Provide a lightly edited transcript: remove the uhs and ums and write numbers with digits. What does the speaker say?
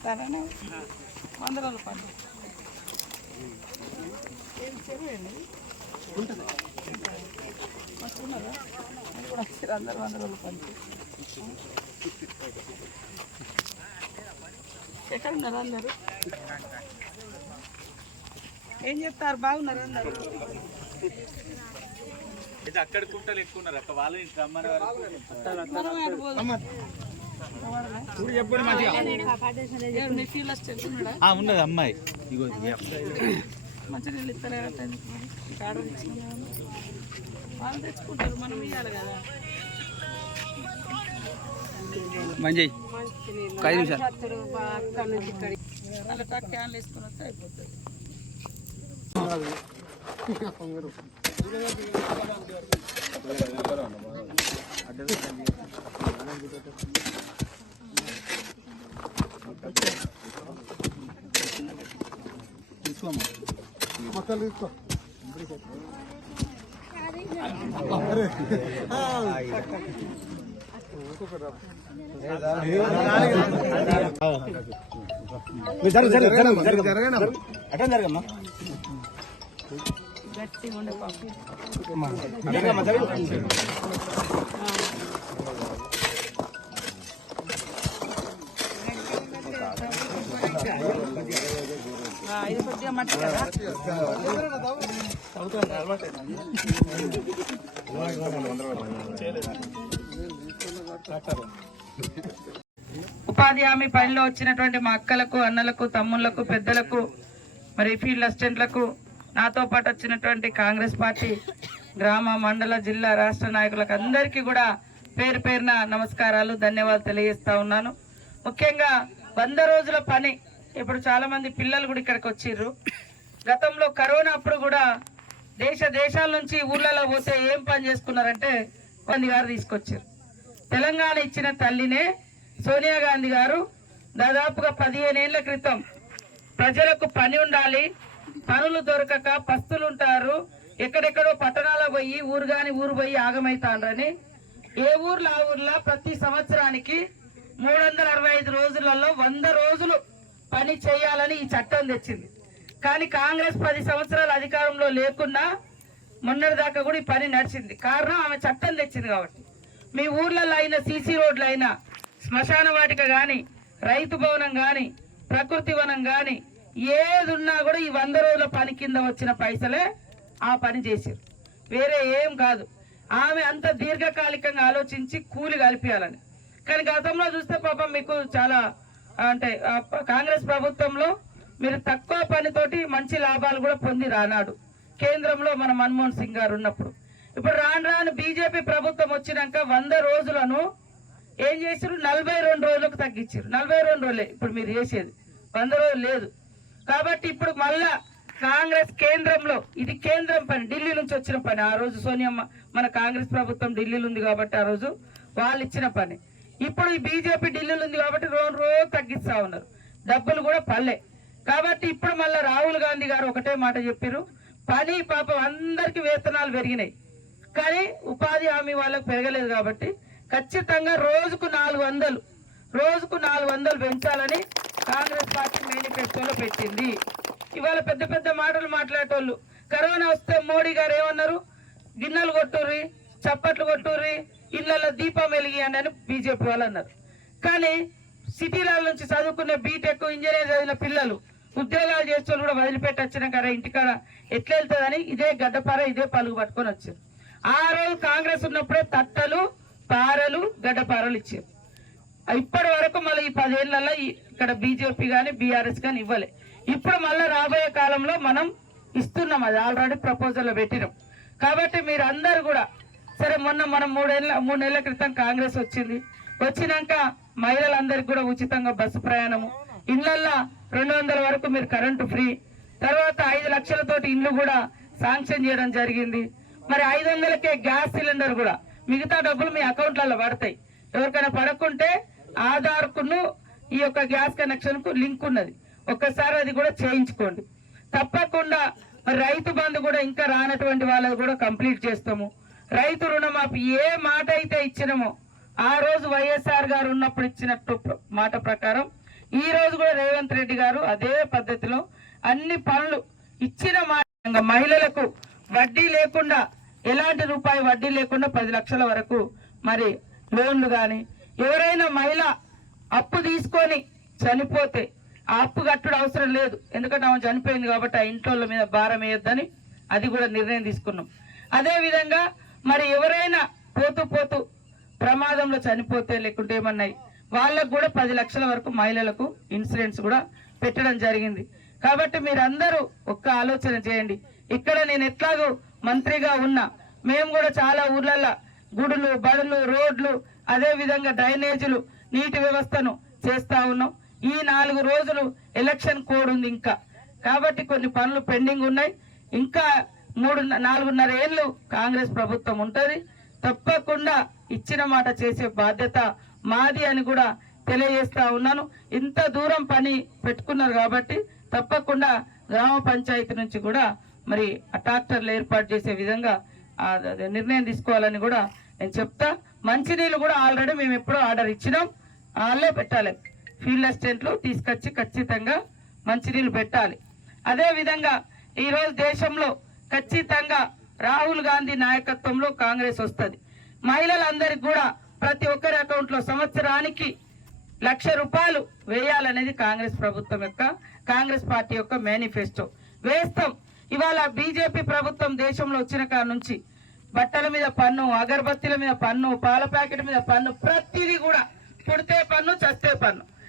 ఇస్తారని 100 రోజుల పని ఉంటుంది వస్తున్నారా కూడా వచ్చారు అందరూ 100 రోజుల పని ఎక్కడ ఉన్నారు అందరూ ఏం చెప్తారు బాగున్నారు అందరూ అక్కడ కుంటలు ఎక్కువ ఉన్నారు అక్క వాళ్ళు ఉన్నది అమ్మాయి ఇగో మంచిగా నీళ్ళు ఇస్తారు ఆర్డర్ ఇచ్చిన వాళ్ళు తెచ్చుకుంటారు మనం ఇవ్వాలి కదా మంచి 5 నిమిషాలు అలా క్యాన్లు వేసుకొని వస్తే అయిపోతుంది మొక్కలు తీసుకో జరగమ్మా గట్టిగా ఉండే పాపి ఇది కొద్దిగా మట్టి కదా ఉపాధి హామీ పనిలో వచ్చినటువంటి మా అక్కలకు అన్నలకు తమ్ముళ్లకు పెద్దలకు మరి ఫీల్డ్ అసిస్టెంట్లకు నాతో పాటు వచ్చినటువంటి కాంగ్రెస్ పార్టీ గ్రామ మండల జిల్లా రాష్ట్ర నాయకులకు అందరికీ కూడా పేరు పేరున నమస్కారాలు ధన్యవాదాలు తెలియజేస్తా ఉన్నాను. ముఖ్యంగా 100 రోజుల పని ఇప్పుడు చాలా మంది పిల్లలు కూడా ఇక్కడికి వచ్చిర్రు. గతంలో కరోనా అప్పుడు కూడా దేశాల నుంచి ఊర్లలో పోతే ఏం పని చేసుకున్నారంటే గాంధీ గారు తీసుకొచ్చారు. తెలంగాణ ఇచ్చిన తల్లినే సోనియా గాంధీ గారు దాదాపుగా 15 ఏళ్ల క్రితం ప్రజలకు పని ఉండాలి, పనులు దొరకక పస్తులుంటారు, ఎక్కడెక్కడో పట్టణాల పోయి ఊరు పోయి ఆగమైతాండ్రని ఏ ఊర్లో ఆ ఊర్లో ప్రతి సంవత్సరానికి 365 రోజులలో 100 రోజులు పని చేయాలని ఈ చట్టం తెచ్చింది. కానీ కాంగ్రెస్ 10 సంవత్సరాలు అధికారంలో లేకున్నా మొన్నటిదాకా కూడా ఈ పని నడిచింది. కారణం ఆమె చట్టం తెచ్చింది కాబట్టి. మీ ఊర్లలో అయిన సీసీ రోడ్లు అయినా, శ్మశాన వాటిక కానీ, రైతు భవనం కానీ, ప్రకృతి వనం కానీ ఏది ఉన్నా కూడా ఈ 100 రోజుల పని కింద వచ్చిన పైసలే ఆ పని చేశారు, వేరే ఏం కాదు. ఆమె అంత దీర్ఘకాలికంగా ఆలోచించి కూలి కలిపేయాలని. కానీ గతంలో చూస్తే పాపం మీకు చాలా అంటే కాంగ్రెస్ ప్రభుత్వంలో మీరు తక్కువ పనితోటి మంచి లాభాలు కూడా పొంది రానాడు కేంద్రంలో మన మన్మోహన్ సింగ్ గారు ఉన్నప్పుడు. ఇప్పుడు రాను బీజేపీ ప్రభుత్వం వచ్చినాక 100 రోజులను ఏం చేశారు, 42 రోజులకు తగ్గించారు. 42 రోజులే ఇప్పుడు మీరు చేసేది, 100 రోజులు లేదు. కాబట్టి ఇప్పుడు మళ్ళా కాంగ్రెస్ కేంద్రంలో, ఇది కేంద్రం పని, ఢిల్లీ నుంచి వచ్చిన పని. ఆ రోజు సోనియమ్మ మన కాంగ్రెస్ ప్రభుత్వం ఢిల్లీలో ఉంది కాబట్టి ఆ రోజు వాళ్ళు ఇచ్చిన పని. ఇప్పుడు ఈ బీజేపీ ఢిల్లీలో ఉంది కాబట్టి రోజు తగ్గిస్తా ఉన్నారు, డబ్బులు కూడా పల్లె. కాబట్టి ఇప్పుడు మళ్ళీ రాహుల్ గాంధీ గారు ఒకటే మాట చెప్పారు, పని పాపం అందరికి వేతనాలు పెరిగినాయి కానీ ఉపాధి హామీ వాళ్ళకు పెరగలేదు కాబట్టి ఖచ్చితంగా రోజుకు 400 పెంచాలని కాంగ్రెస్ పార్టీ మేనిఫెస్టోలో పెట్టింది. ఇవాళ పెద్ద పెద్ద మాటలు మాట్లాడేటోళ్ళు కరోనా వస్తే మోడీ గారు ఏమన్నారు, గిన్నెలు కొట్టుర్రి, చప్పట్లు కొట్టుర్రి, ఇళ్లలో దీపం వెలిగియండి అని బీజేపీ వాళ్ళు అన్నారు. కానీ సిటీల నుంచి చదువుకునే బీటెక్ ఇంజనీర్ చదివిన పిల్లలు ఉద్యోగాలు చేసే కూడా వదిలిపెట్టి వచ్చిన కదా ఇంటికాడ ఎట్లా వెళ్తుందని ఇదే గడ్డపార ఇదే పలుగు పట్టుకొని వచ్చారు. ఆ రోజు కాంగ్రెస్ ఉన్నప్పుడే తట్టలు పారలు గడ్డపారలు ఇచ్చారు. ఇప్పటి వరకు మళ్ళీ ఈ 10 ఏళ్లలో ఇక్కడ బీజేపీ కానీ బీఆర్ఎస్ కానీ ఇవ్వలే. ఇప్పుడు మళ్ళీ రాబోయే కాలంలో మనం ఇస్తున్నాం, అది ఆల్రెడీ ప్రపోజల్లో పెట్టినాం. కాబట్టి మీరు అందరు కూడా సరే, మొన్న మనం 3 నెలల క్రితం కాంగ్రెస్ వచ్చినాక మహిళలందరికీ కూడా ఉచితంగా బస్సు ప్రయాణము, ఇళ్లల్లో 200 వరకు మీరు కరెంటు ఫ్రీ, తర్వాత 5 లక్షలతోటి ఇల్లు కూడా శాంక్షన్ చేయడం జరిగింది. మరి 500కే గ్యాస్ సిలిండర్ కూడా, మిగతా డబ్బులు మీ అకౌంట్లలో పడతాయి. ఎవరికైనా పడకుంటే ఆధార్కును ఈ యొక్క గ్యాస్ కనెక్షన్ కు లింక్ ఉన్నది, ఒక్కసారి అది కూడా చేయించుకోండి తప్పకుండా. మరి రైతు బంధు కూడా ఇంకా రానటువంటి వాళ్ళది కూడా కంప్లీట్ చేస్తాము. రైతు రుణమాఫీ ఏ మాట అయితే ఇచ్చినామో ఆ రోజు వైఎస్ఆర్ గారు ఉన్నప్పుడు ఇచ్చినట్టు మాట ప్రకారం ఈ రోజు కూడా రేవంత్ రెడ్డి గారు అదే పద్ధతిలో అన్ని పనులు ఇచ్చిన మహిళలకు వడ్డీ లేకుండా ఎలాంటి రూపాయి వడ్డీ లేకుండా 10 లక్షల వరకు మరి లోన్లు కానీ ఎవరైనా మహిళ అప్పు తీసుకొని చనిపోతే ఆ అప్పు కట్టుడు అవసరం లేదు, ఎందుకంటే ఆమె చనిపోయింది కాబట్టి ఆ ఇంట్లో మీద భారం వేయొద్దని అది కూడా నిర్ణయం తీసుకున్నాం. అదే విధంగా మరి ఎవరైనా పోతూ ప్రమాదంలో చనిపోతే లేకుంటే ఏమన్నాయి వాళ్ళకు కూడా 10 లక్షల వరకు మహిళలకు ఇన్సూరెన్స్ కూడా పెట్టడం జరిగింది. కాబట్టి మీరందరూ ఒక్క ఆలోచన చేయండి. ఇక్కడ నేను ఎట్లాగో మంత్రిగా ఉన్నా, మేము కూడా చాలా ఊర్లలో గుడులు, బడులు, రోడ్లు, అదే విధంగా డ్రైనేజీలు, నీటి వ్యవస్థను చేస్తా ఉన్నాం. ఈ 4 రోజులు ఎలక్షన్ కోడ్ ఉంది ఇంకా, కాబట్టి కొన్ని పనులు పెండింగ్ ఉన్నాయి. ఇంకా 4.5 ఏళ్ళు కాంగ్రెస్ ప్రభుత్వం ఉంటుంది. తప్పకుండా ఇచ్చిన మాట చేసే బాధ్యత మాది అని కూడా తెలియజేస్తా ఉన్నాను. ఇంత దూరం పని పెట్టుకున్నారు కాబట్టి తప్పకుండా గ్రామ పంచాయతీ నుంచి కూడా మరి ట్రాక్టర్లు ఏర్పాటు చేసే విధంగా నిర్ణయం తీసుకోవాలని కూడా నేను చెప్తా. మంచినీళ్ళు కూడా ఆల్రెడీ మేము ఎప్పుడో ఆర్డర్ ఇచ్చినాం, వాళ్ళే పెట్టాలి. ఫీల్డ్ అసిస్టెంట్లు తీసుకొచ్చి ఖచ్చితంగా మంచినీళ్ళు పెట్టాలి. అదే విధంగా ఈరోజు దేశంలో ఖచ్చితంగా రాహుల్ గాంధీ నాయకత్వంలో కాంగ్రెస్ వస్తుంది. మహిళలందరికీ కూడా ప్రతి ఒక్కరి అకౌంట్లో సంవత్సరానికి 1,00,000 రూపాయలు వేయాలనేది కాంగ్రెస్ ప్రభుత్వం యొక్క, కాంగ్రెస్ పార్టీ యొక్క మేనిఫెస్టో. వేస్తాం. ఇవాళ బీజేపీ ప్రభుత్వం దేశంలో వచ్చిన కాడ నుంచి బట్టల మీద పన్ను, అగరబత్తీల మీద పన్ను, పాల ప్యాకెట్ మీద పన్ను, ప్రతిదీ కూడా పుడితే పన్ను, చస్తే పన్ను.